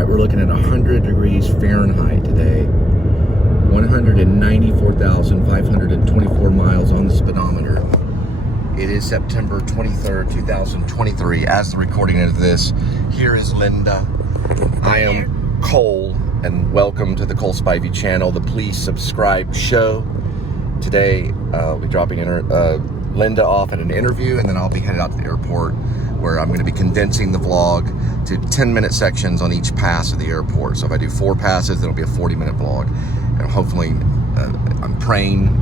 right, we're looking at 100 degrees Fahrenheit today. 194,524 miles on the speedometer. It is September 23rd, 2023. As the recording of this, here is Linda. I am Cole, and welcome to the Cole Spivey channel, the Please Subscribe show. Today, we'll be dropping Linda off at an interview, and then I'll be headed out to the airport, where I'm going to be condensing the vlog to 10-minute sections on each pass of the airport. So if I do 4 passes, it'll be a 40-minute vlog. And hopefully, I'm praying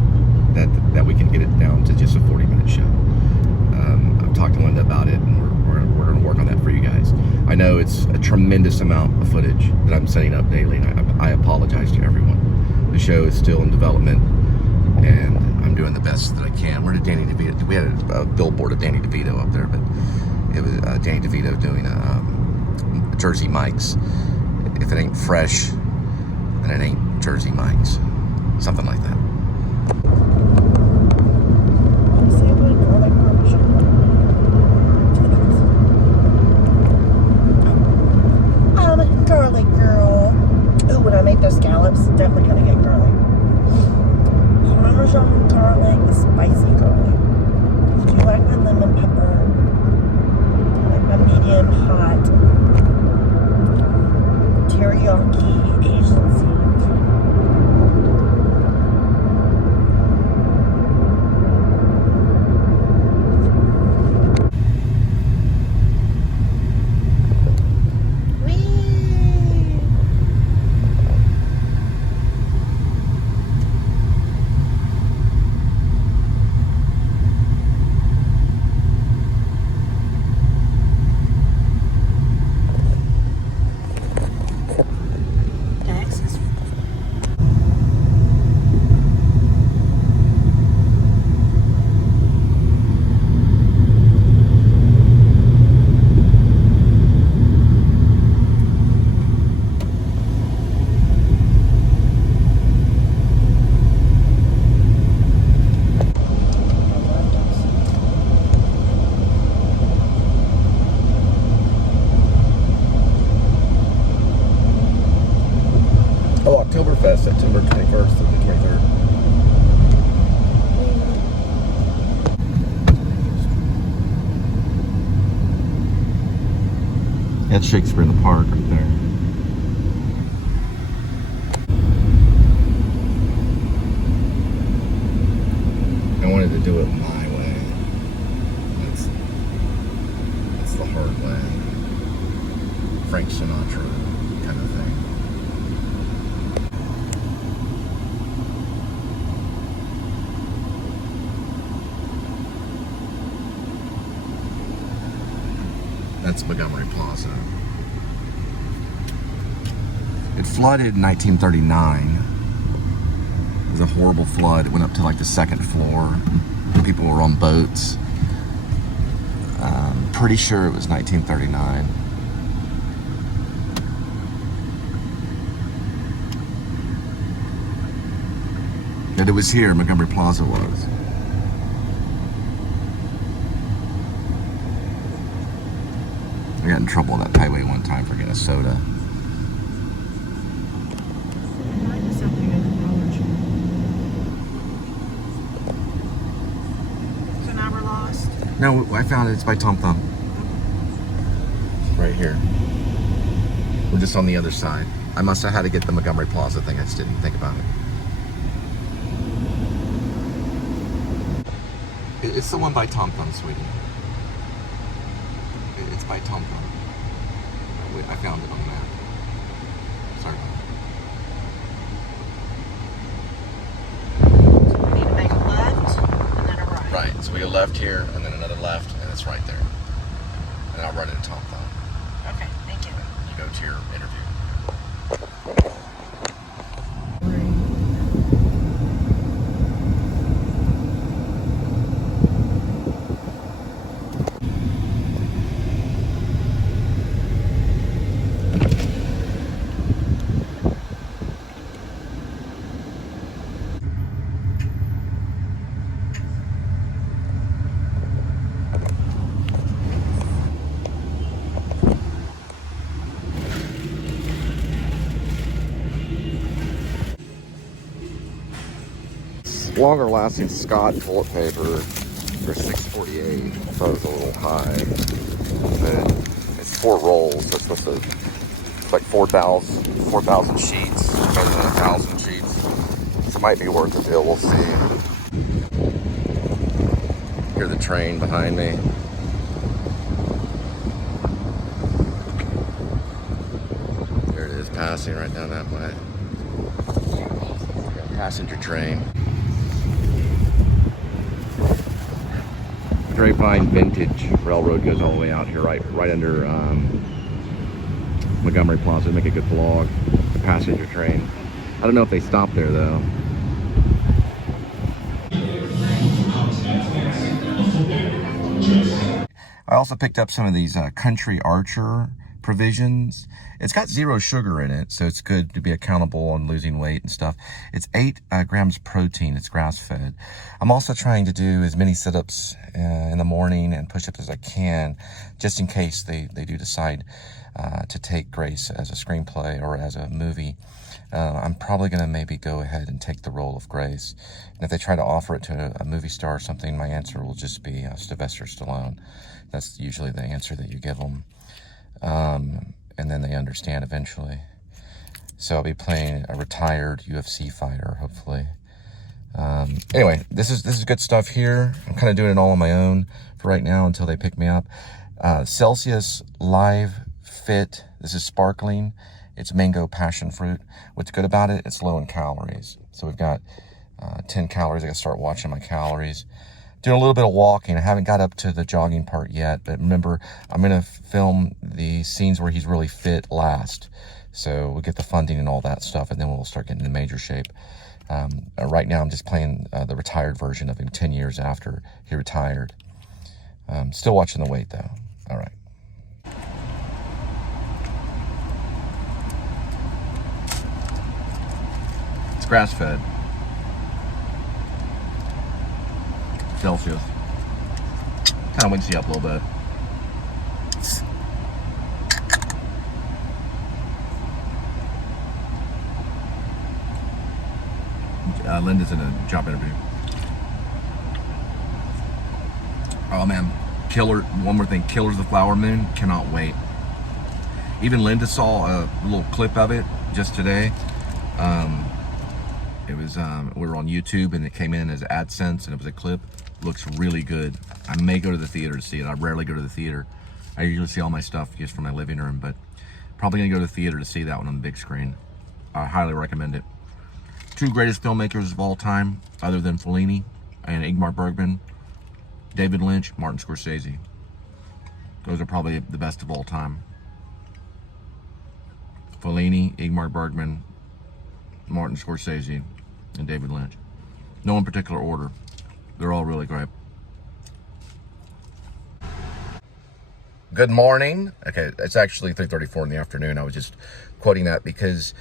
that we can get it down to just a 40-minute show. I've talked to Linda about it, and we're going to work on that for you guys. I know it's a tremendous amount of footage that I'm setting up daily, and I apologize to everyone. The show is still in development, and I'm doing the best that I can. We're at Danny DeVito. We had a billboard of Danny DeVito up there, but it was Danny DeVito doing Jersey Mike's. If it ain't fresh, then it ain't Jersey Mike's. Something like that. Garlic girl. Ooh, when I make those scallops, definitely gonna get garlic. Parmesan garlic, spicy garlic. Do you like my lemon pepper? I like my medium hot teriyaki Asian seed. Oktoberfest, September 21st through the 23rd. That's Shakespeare in the Park right there. I wanted to do it my way. That's the hard way. Frank Sinatra kind of thing. That's Montgomery Plaza. It flooded in 1939. It was a horrible flood. It went up to like the 2nd floor. People were on boats. Pretty sure it was 1939. That it was here, Montgomery Plaza was. I got in trouble on that highway one time for getting a soda. So now we're lost? No, I found it. It's by Tom Thumb. Right here. We're just on the other side. I must have had to get the Montgomery Plaza thing. I just didn't think about it. It's the one by Tom Thumb, sweetie. It's by Tom Thumb. I found it on the map. Sorry about that. So we need to make a left and then a right. Right, so we go left here and then another left, and it's right there. And I'll run into Tom Thumb. Okay, thank you. You go to your interview. longer lasting Scott toilet paper for $6.48. I thought it was a little high, but it's 4 rolls, so it's supposed to, it's like 4,000 sheets, better than 1,000 sheets. So it might be worth the deal, we'll see. Hear the train behind me. There it is, passing right down that way. Passenger train. Grapevine Vintage Railroad goes all the way out here, right under Montgomery Plaza. Make a good vlog. The passenger train. I don't know if they stop there though. I also picked up some of these Country Archer provisions. It's got 0 sugar in it, so it's good to be accountable on losing weight and stuff. It's 8 grams protein. It's grass-fed. I'm also trying to do as many sit-ups in the morning and push-ups as I can, just in case they do decide to take Grace as a screenplay or as a movie. I'm probably going to maybe go ahead and take the role of Grace. And if they try to offer it to a movie star or something, my answer will just be Sylvester Stallone. That's usually the answer that you give them. And then they understand eventually. So I'll be playing a retired UFC fighter, hopefully. Anyway, this is good stuff here. I'm kind of doing it all on my own for right now until they pick me up. Celsius Live Fit. This is sparkling. It's mango passion fruit. What's good about it? It's low in calories. So we've got 10 calories. I got to start watching my calories. Doing a little bit of walking. I haven't got up to the jogging part yet, but remember, I'm going to film the scenes where he's really fit last. So we'll get the funding and all that stuff, and then we'll start getting into major shape. Right now, I'm just playing the retired version of him 10 years after he retired. Still watching the weight, though. All right. It's grass-fed. Celsius. Kind of wakes you up a little bit. Linda's in a job interview. Oh man, Killer, one more thing, Killers of the Flower Moon, cannot wait. Even Linda saw a little clip of it just today. It was, we were on YouTube and it came in as AdSense and it was a clip. Looks really good. I may go to the theater to see it. I rarely go to the theater. I usually see all my stuff just from my living room, but probably gonna go to the theater to see that one on the big screen. I highly recommend it. 2 greatest filmmakers of all time, other than Fellini and Ingmar Bergman, David Lynch, Martin Scorsese. Those are probably the best of all time. Fellini, Ingmar Bergman, Martin Scorsese, and David Lynch. No in particular order. They're all really great. Good morning. Okay, it's actually 3:34 in the afternoon. I was just quoting that because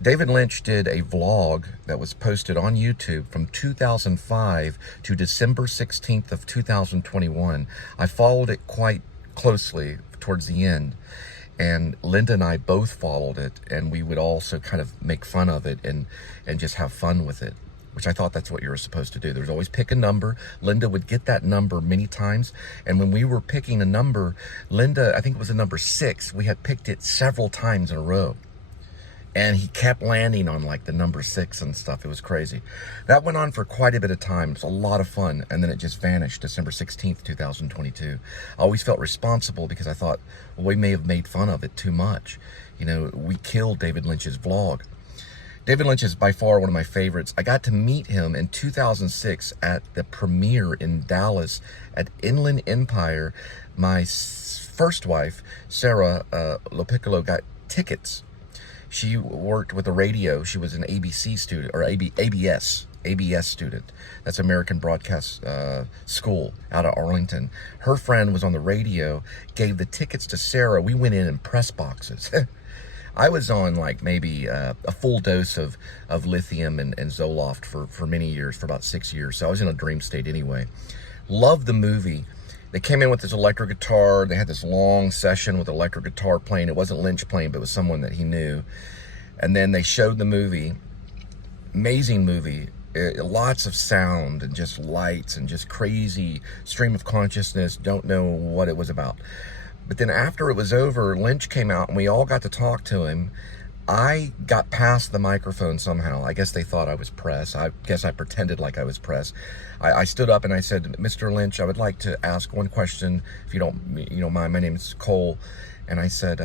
David Lynch did a vlog that was posted on YouTube from 2005 to December 16th of 2021. I followed it quite closely towards the end, and Linda and I both followed it, and we would also kind of make fun of it and just have fun with it, which I thought that's what you were supposed to do. There's always pick a number. Linda would get that number many times, and when we were picking a number, Linda, I think it was a number 6, we had picked it several times in a row. And he kept landing on like the number 6 and stuff. It was crazy. That went on for quite a bit of time. It was a lot of fun. And then it just vanished December 16th, 2022. I always felt responsible because I thought, well, we may have made fun of it too much. You know, we killed David Lynch's vlog. David Lynch is by far one of my favorites. I got to meet him in 2006 at the premiere in Dallas at Inland Empire. My first wife, Sarah Lopiccolo, got tickets. She worked with the radio. She was an ABC student, or ABS student. That's American Broadcast School out of Arlington. Her friend was on the radio, gave the tickets to Sarah. We went in press boxes. I was on like maybe a full dose of lithium and Zoloft for many years, for about 6 years. So I was in a dream state anyway. Loved the movie. They came in with this electric guitar. They had this long session with electric guitar playing. It wasn't Lynch playing, but it was someone that he knew. And then they showed the movie. Amazing movie. lots of sound and just lights and just crazy stream of consciousness. Don't know what it was about. But then after it was over, Lynch came out and we all got to talk to him. I got past the microphone somehow. I guess they thought I was press. I guess I pretended like I was press. I stood up and I said, Mr. Lynch, I would like to ask one question, if you don't mind. My name is Cole. And I said,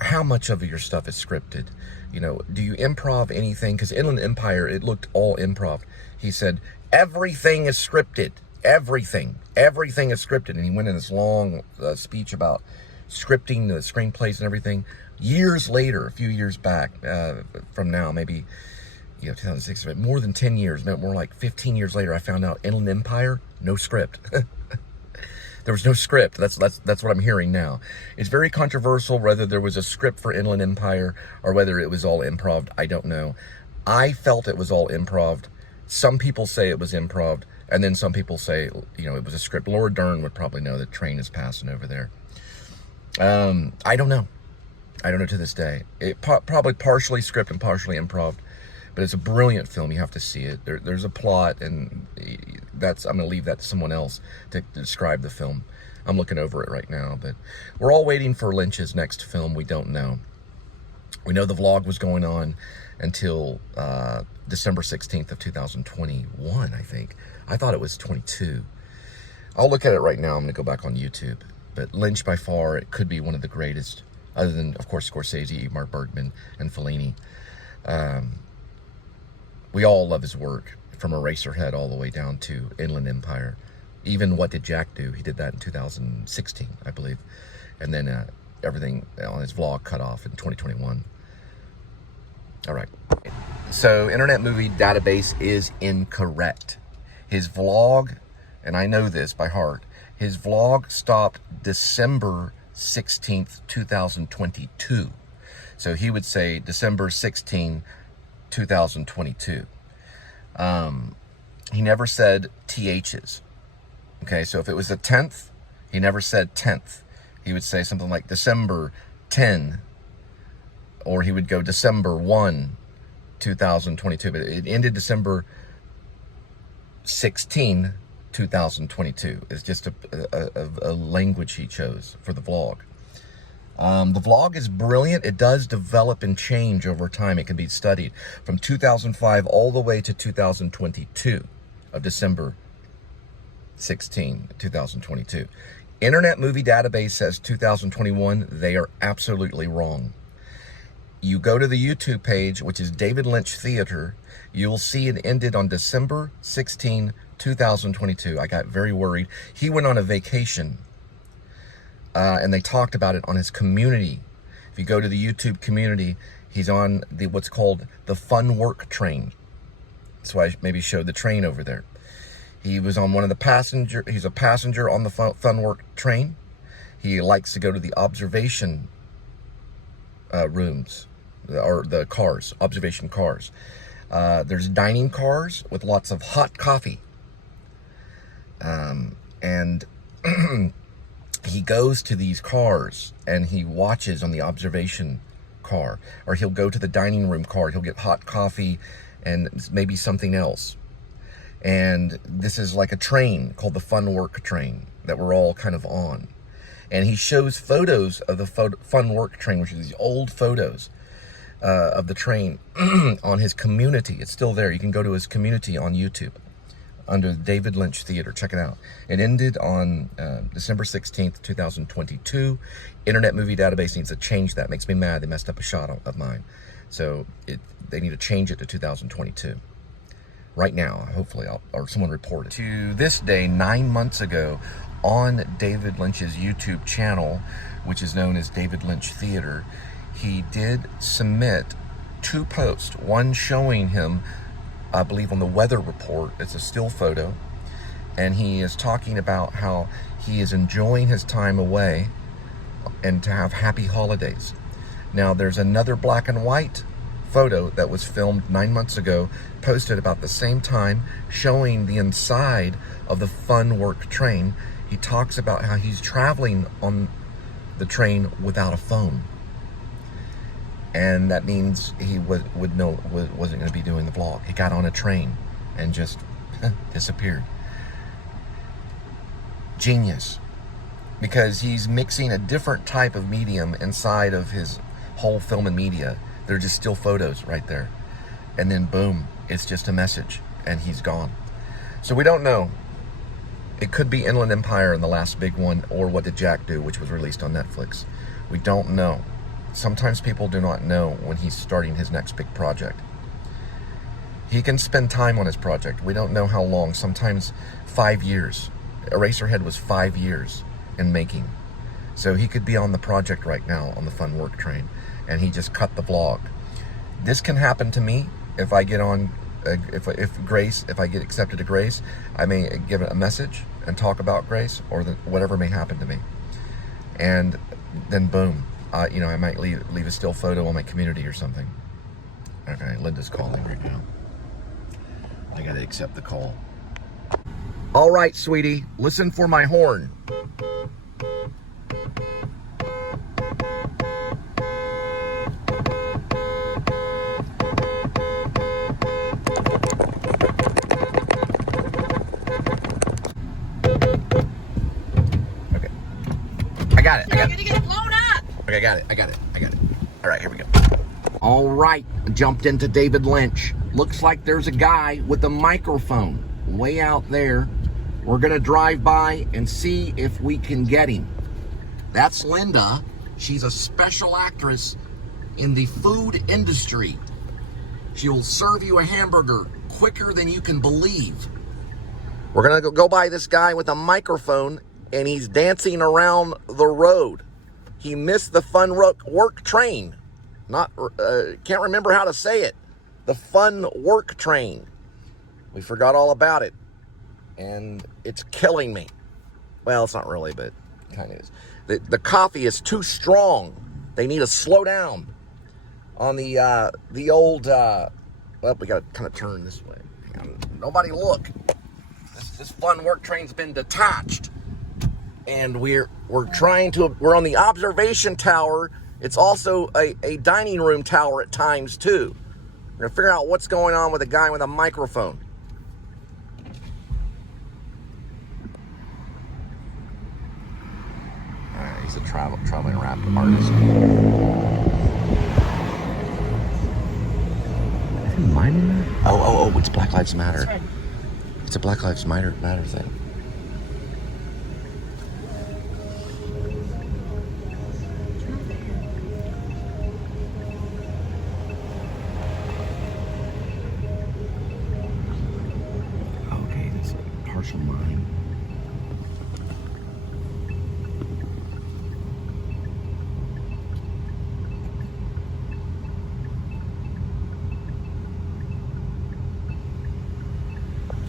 how much of your stuff is scripted? Do you improv anything? Because Inland Empire, it looked all improv. He said, everything is scripted. Everything is scripted. And he went in this long speech about scripting the screenplays and everything. Years later, a few years back from now, maybe 2006, but more than 10 years, more like 15 years later, I found out Inland Empire, no script. There was no script. That's what I'm hearing now. It's very controversial whether there was a script for Inland Empire or whether it was all improv. I don't know. I felt it was all improv. Some people say it was improv, and then some people say it was a script. Laura Dern would probably know. The train is passing over there. I don't know. I don't know to this day. It probably partially script and partially improv, but it's a brilliant film. You have to see it. There's a plot, and I'm going to leave that to someone else to describe the film. I'm looking over it right now, but we're all waiting for Lynch's next film. We don't know. We know the vlog was going on until December 16th of 2021, I think. I thought it was 22. I'll look at it right now. I'm going to go back on YouTube. But Lynch, by far, it could be one of the greatest, other than, of course, Scorsese, Mark Bergman, and Fellini. We all love his work, from Eraserhead all the way down to Inland Empire. Even What Did Jack Do? He did that in 2016, I believe. And then everything on his vlog cut off in 2021. All right. So, Internet Movie Database is incorrect. His vlog, and I know this by heart, his vlog stopped December 16th, 2022. So he would say December 16, 2022. He never said THs. Okay, so if it was the 10th, he never said 10th. He would say something like December 10, or he would go December 1, 2022. But it ended December 16, 2022. It's just a language he chose for the vlog. The vlog is brilliant. It does develop and change over time. It can be studied from 2005 all the way to 2022 of December 16, 2022. Internet Movie Database says 2021. They are absolutely wrong. You go to the YouTube page, which is David Lynch Theater, you'll see it ended on December 16, 2022. I got very worried. He went on a vacation, and they talked about it on his community. If you go to the YouTube community, he's on what's called the Fun Work Train. That's why I maybe showed the train over there. He was on one of the he's a passenger on the Fun Work Train. He likes to go to the observation rooms, or the cars, observation cars. There's dining cars with lots of hot coffee. And he goes to these cars and he watches on the observation car, or he'll go to the dining room car. He'll get hot coffee and maybe something else. And this is like a train called the Fun Work Train that we're all kind of on. And he shows photos of the Fun Work Train, which are these old photos of the train on his community. It's still there. You can go to his community on YouTube under David Lynch Theater. Check it out. It ended on December 16th, 2022. Internet Movie Database needs to change that. Makes me mad. They messed up a shot of mine. So they need to change it to 2022. Right now, hopefully, or someone report it. To this day, 9 months ago, on David Lynch's YouTube channel, which is known as David Lynch Theater, he did submit 2 posts. One showing him, I believe, on the weather report. It's a still photo. And he is talking about how he is enjoying his time away and to have happy holidays. Now, there's another black and white photo that was filmed 9 months ago, posted about the same time, showing the inside of the Fun Work Train. He talks about how he's traveling on the train without a phone. And that means he wasn't going to be doing the vlog. He got on a train and just disappeared. Genius. Because he's mixing a different type of medium inside of his whole film and media. They're just still photos right there. And then boom, it's just a message and he's gone. So we don't know. It could be Inland Empire and the last big one, or What Did Jack Do, which was released on Netflix. We don't know. Sometimes people do not know when he's starting his next big project. He can spend time on his project. We don't know how long, sometimes 5 years. Eraserhead was 5 years in making. So he could be on the project right now on the Fun Work Train, and he just cut the vlog. This can happen to me if I get on, if I get accepted to Grace, I may give it a message and talk about Grace, or whatever may happen to me. And then boom, I might leave a still photo on my community or something. Okay, Linda's calling right now. I gotta accept the call. All right, sweetie, listen for my horn. Okay. I got it. You're gonna get blown up. Okay, I got it. All right, here we go. All right, jumped into David Lynch. Looks like there's a guy with a microphone way out there. We're gonna drive by and see if we can get him. That's Linda. She's a special actress in the food industry. She'll serve you a hamburger quicker than you can believe. We're gonna go by this guy with a microphone, and he's dancing around the road. He missed the Fun Work Train. Can't remember how to say it. The Fun Work Train. We forgot all about it. And it's killing me. Well, it's not really, but it kind of is. The coffee is too strong. They need to slow down on the old, well, we got to kind of turn this way. Nobody look. This Fun Work Train's been detached. And we're on the observation tower. It's also a dining room tower at times too. We're gonna figure out what's going on with a guy with a microphone. All right, he's a traveling rap artist. Is he minding that? Oh, it's Black Lives Matter. It's a Black Lives Matter thing. Partial mine.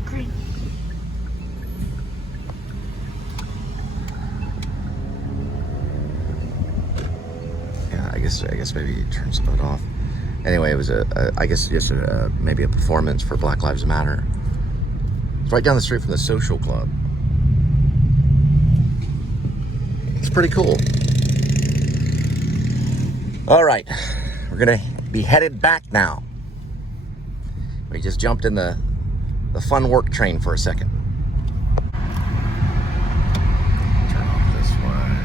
Green. Yeah, I guess maybe he turns the boat off. Anyway, it was maybe a performance for Black Lives Matter. It's right down the street from the social club. It's pretty cool. All right, we're gonna be headed back now. We just jumped in the Fun Work Train for a second. Turn off this one.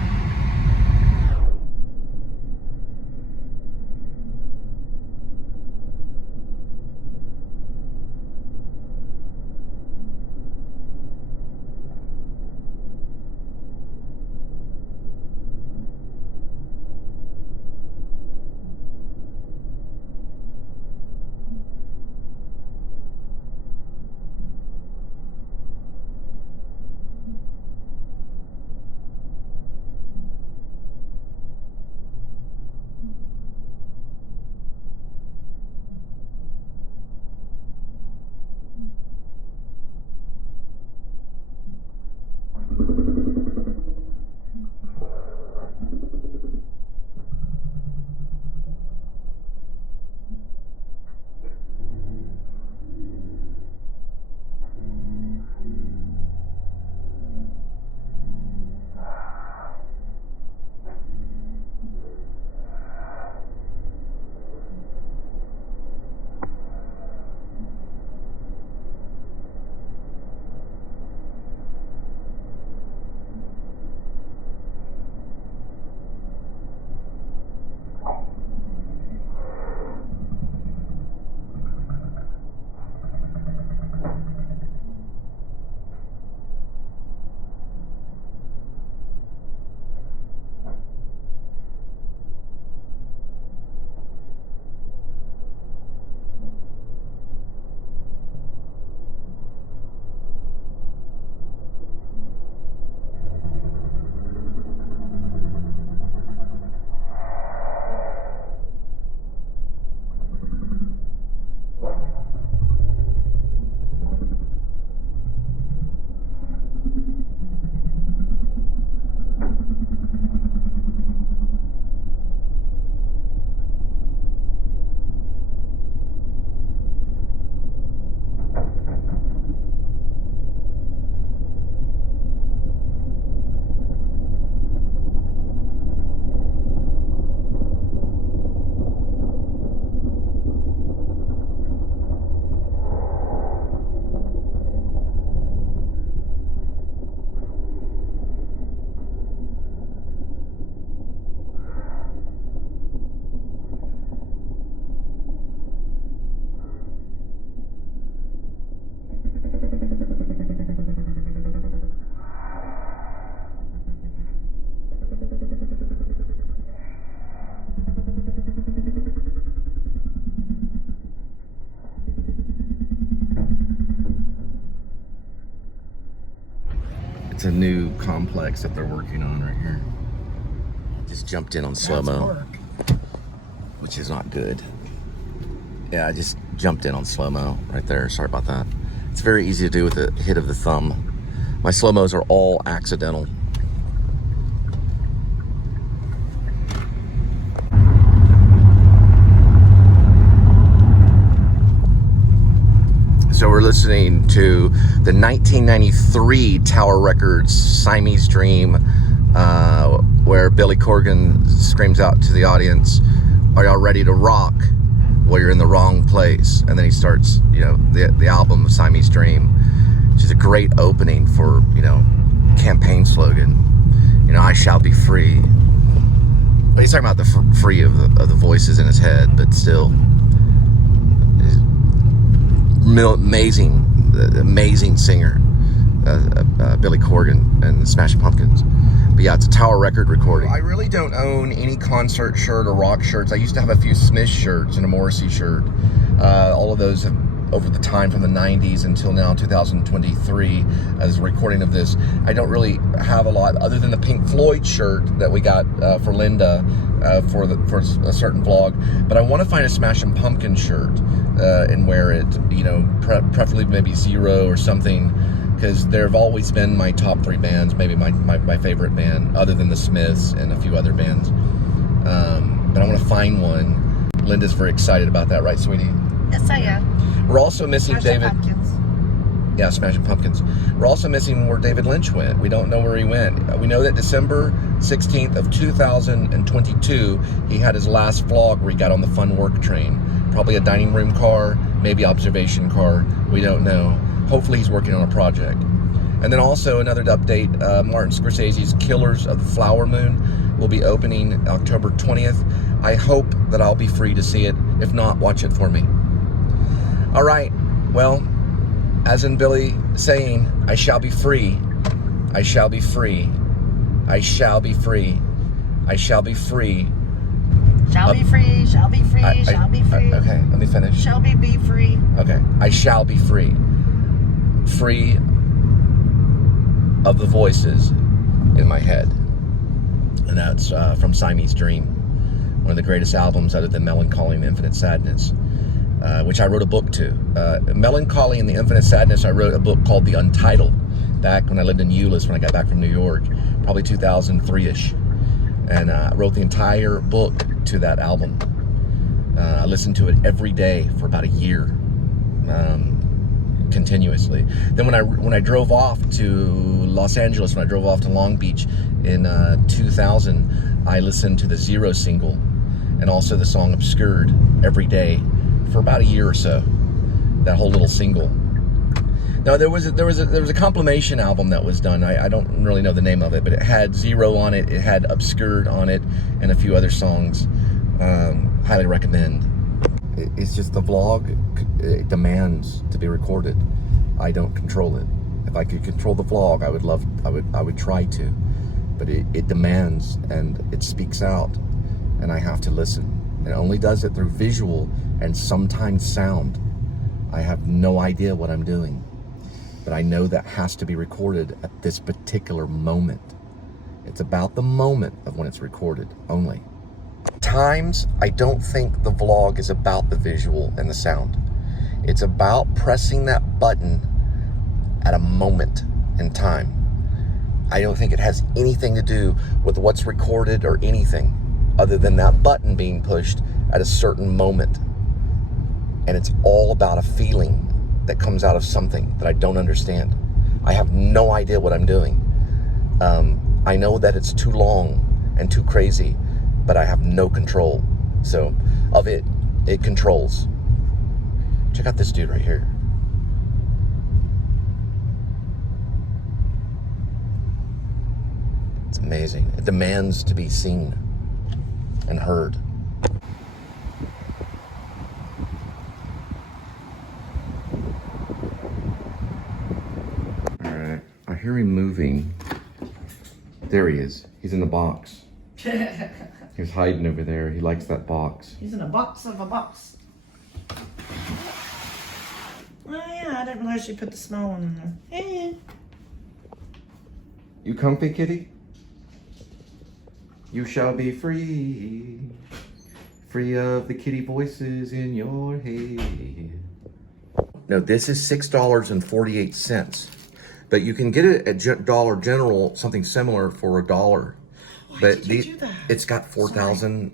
It's a new complex that they're working on right here. Just jumped in on slow-mo, which is not good. Yeah, I just jumped in on slow-mo right there. Sorry about that. It's very easy to do with a hit of the thumb. My slow-mos are all accidental. So we're listening to the 1993 Tower Records Siamese Dream, where Billy Corgan screams out to the audience, "Are y'all ready to rock? Well, you're in the wrong place." And then he starts, you know, the album of Siamese Dream, which is a great opening for, you know, campaign slogan. You know, I shall be free. Well, he's talking about the free of the voices in his head, but still. Amazing singer, Billy Corgan and the Smashing Pumpkins. But yeah, it's a Tower record recording. I really don't own any concert shirt or rock shirts. I used to have a few Smith shirts and a Morrissey shirt. All of those have, over the time from the 90s until now, 2023, as a recording of this, I don't really have a lot other than the Pink Floyd shirt that we got for Linda for a certain vlog. But I want to find a Smashing Pumpkin shirt and wear it, you know, preferably maybe Zero or something, because they've always been my top 3 bands, maybe my favorite band, other than the Smiths and a few other bands. But I want to find one. Linda's very excited about that, right, sweetie? Yes, I am. We're also missing Smashing David. Pumpkins. Yeah, Smashing Pumpkins. We're also missing where David Lynch went. We don't know where he went. We know that December 16th of 2022, he had his last vlog where he got on the Fun Work train. Probably a dining room car, maybe observation car. We don't know. Hopefully he's working on a project. And then also another update, Martin Scorsese's Killers of the Flower Moon will be opening October 20th. I hope that I'll be free to see it. If not, watch it for me. All right, well, as in Billy saying, I shall be free. I shall be free. I shall be free. I shall be free. Shall be free, shall be free, shall be free. Okay, let me finish. Shall be free. Okay, I shall be free. Free of the voices in my head. And that's from Siamese Dream, one of the greatest albums other than Melancholy and Infinite Sadness, which I wrote a book to. Melancholy and the Infinite Sadness, I wrote a book called The Untitled back when I lived in Euless when I got back from New York, probably 2003-ish. And I wrote the entire book to that album. I listened to it every day for about a year, continuously. Then when I drove off to Los Angeles, when I drove off to Long Beach in 2000, I listened to the Zero single and also the song Obscured every day for about a year or so. That whole little single. Now there was a compilation album that was done. I don't really know the name of it, but it had Zero on it. It had Obscured on it, and a few other songs. Highly recommend. It's just the vlog. It demands to be recorded. I don't control it. If I could control the vlog, I would try to, but it demands and it speaks out, and I have to listen. It only does it through visual and sometimes sound. I have no idea what I'm doing. But I know that has to be recorded at this particular moment. It's about the moment of when it's recorded only. Times, I don't think the vlog is about the visual and the sound. It's about pressing that button at a moment in time. I don't think it has anything to do with what's recorded or anything other than that button being pushed at a certain moment. And it's all about a feeling that comes out of something that I don't understand. I have no idea what I'm doing. I know that it's too long and too crazy, but I have no control. So, of it controls. Check out this dude right here. It's amazing. It demands to be seen and heard. I hear him moving. There he is. He's in the box. He's hiding over there. He likes that box. He's in a box of a box. Oh yeah, I didn't realize you put the small one in there. Hey. You comfy, kitty? You shall be free, free of the kitty voices in your head. No, this is $6.48, but you can get it at Dollar General, something similar for $1. Why But did you do that? it's got 4,000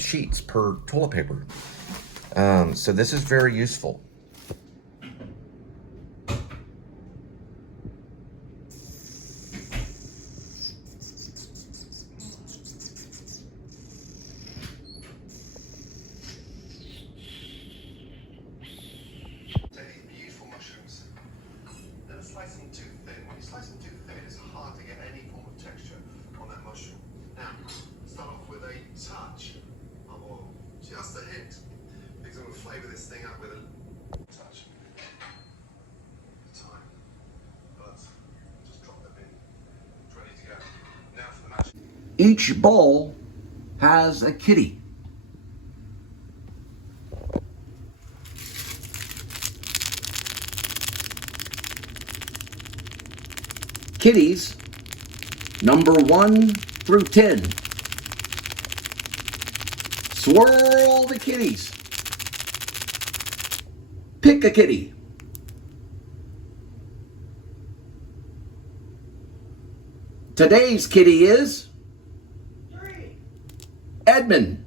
sheets per toilet paper. So this is very useful. Beautiful mushrooms. Never slice them too thin. When you slice them too thin, it's hard to get any form of texture on that mushroom. Now, start off with a touch of oil, just a hint, because I'm going to flavour this thing up with a touch. Time, but just drop them in. It's ready to go. Now for the mash. Each bowl has a kitty. Kitties, number 1 through 10. Swirl the kitties. Pick a kitty. Today's kitty is 3. Edmund.